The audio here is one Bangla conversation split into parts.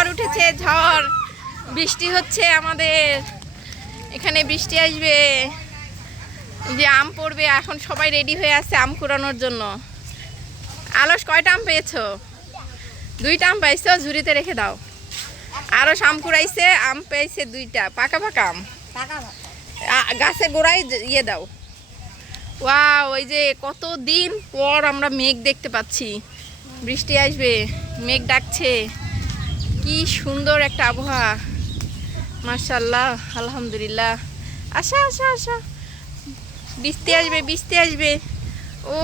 ঝড় উঠেছে ঝড়। বৃষ্টি হচ্ছে আমাদের। এখানে বৃষ্টি আসবে। যে আম পড়বে এখন সবাই রেডি হয়ে আছে আম কুড়ানোর জন্য। আলস কয়টা আম পেয়েছ? দুইটা আম পাইছো ঝুড়িতে রেখে দাও। আরও আম কুড়াইছে আম পেয়েছে দুইটা। পাকা পাকা আম? গাছের গোড়ায় ইয়ে দাও। ওয়া ওই যে কত দিন পর আমরা মেঘ দেখতে পাচ্ছি। বৃষ্টি আসবে মেঘ ডাকছে। কি সুন্দর একটা আবহাওয়া। মার্শাল্লাহ আলহামদুলিল্লাহ। আশা আশা আশা বৃষ্টি আসবে বৃষ্টি আসবে। ও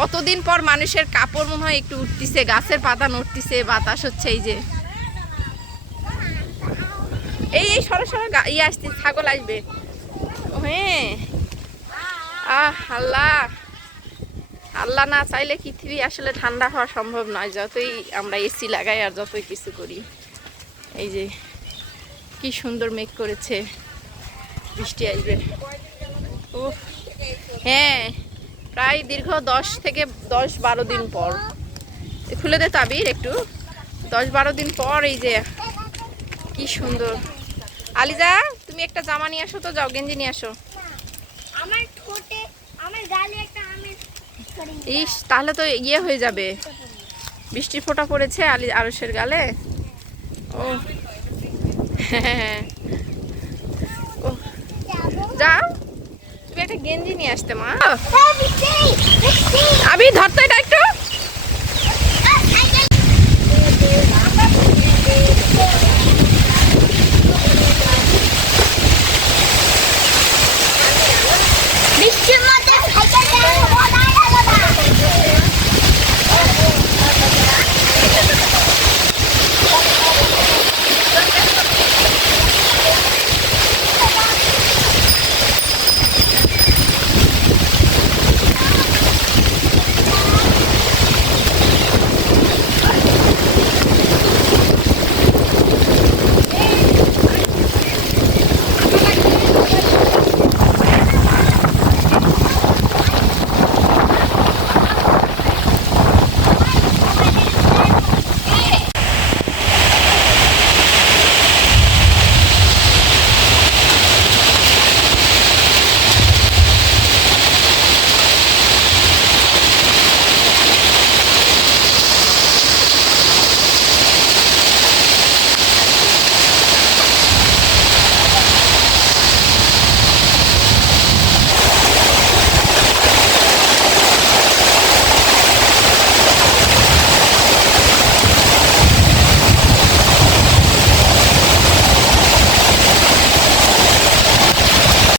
কতদিন পর মানুষের কাপড় মনে হয় একটু উঠতিছে, গাছের পাতা নড়তিছে, বাতাস হচ্ছে এই যে। এই এই সরো সরো ইয়ে আসছে, ছাগল আসবে। হ্যাঁ আহ, আল্লাহ। আল্লাহ না চাইলে পৃথিবী আসলে ঠান্ডা হওয়া সম্ভব নয়, যতই আমরা এসি লাগাই আর যতই কিছু করি। এই যে, কি সুন্দর মেঘ করেছে, বৃষ্টি আসবে। ও হ্যাঁ প্রায় দীর্ঘ দশ থেকে দশ বারো দিন পর। খুলে দে তাবির একটু। দশ বারো দিন পর এই যে, কি সুন্দর। আলিজা, তুমি একটা জামা নিয়ে আসো তো, যাও, গেঞ্জি নিয়ে আসো। আমার ঠোঁটে, আমার গালে ইস, তাহলে তো ইয়ে হয়ে যাবে। বৃষ্টি ফোটা পড়েছে আলি আরসের গালে। ও। হ্যাঁ যাও। তুমি একটা গেঞ্জি নিয়ে আসতে, মা। আমি ধরতো এটা একটু। বৃষ্টির